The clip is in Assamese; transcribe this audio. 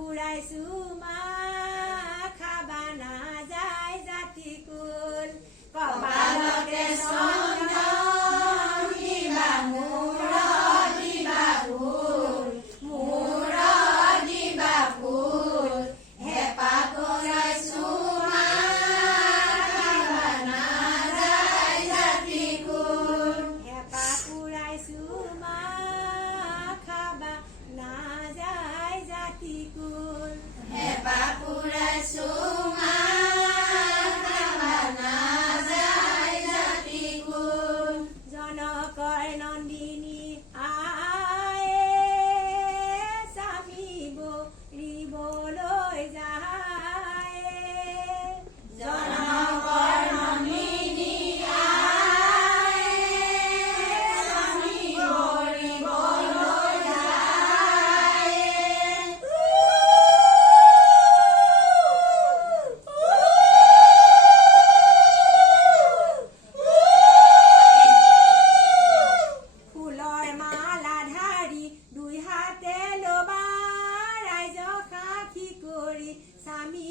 পুৰাইছো মা খাবা নাযায় জাতি কুল কপালতে চন্দন দিবা মূৰত দিবা ফুল মূৰত দিবা ফুল হেঁপাহ পৰাইছো মা খাবা নাযায় জাতি কুল হেঁপাহ পৰাইছো মা খাবা নাযায় জাতি কুল হেঁপাহ পৰাইছো মা খাবা নাযায় জাতি কুল জনকৰ নন্দিনী আয়ে স্বামী বৰিবলৈ যায় জনকৰ নন্দিনী আয়ে স্বামী বৰিবলৈ যায় ফুলৰ মালা ধাৰি দুই হাতে ল'বা ৰাইজক সাক্ষী কৰি স্বামী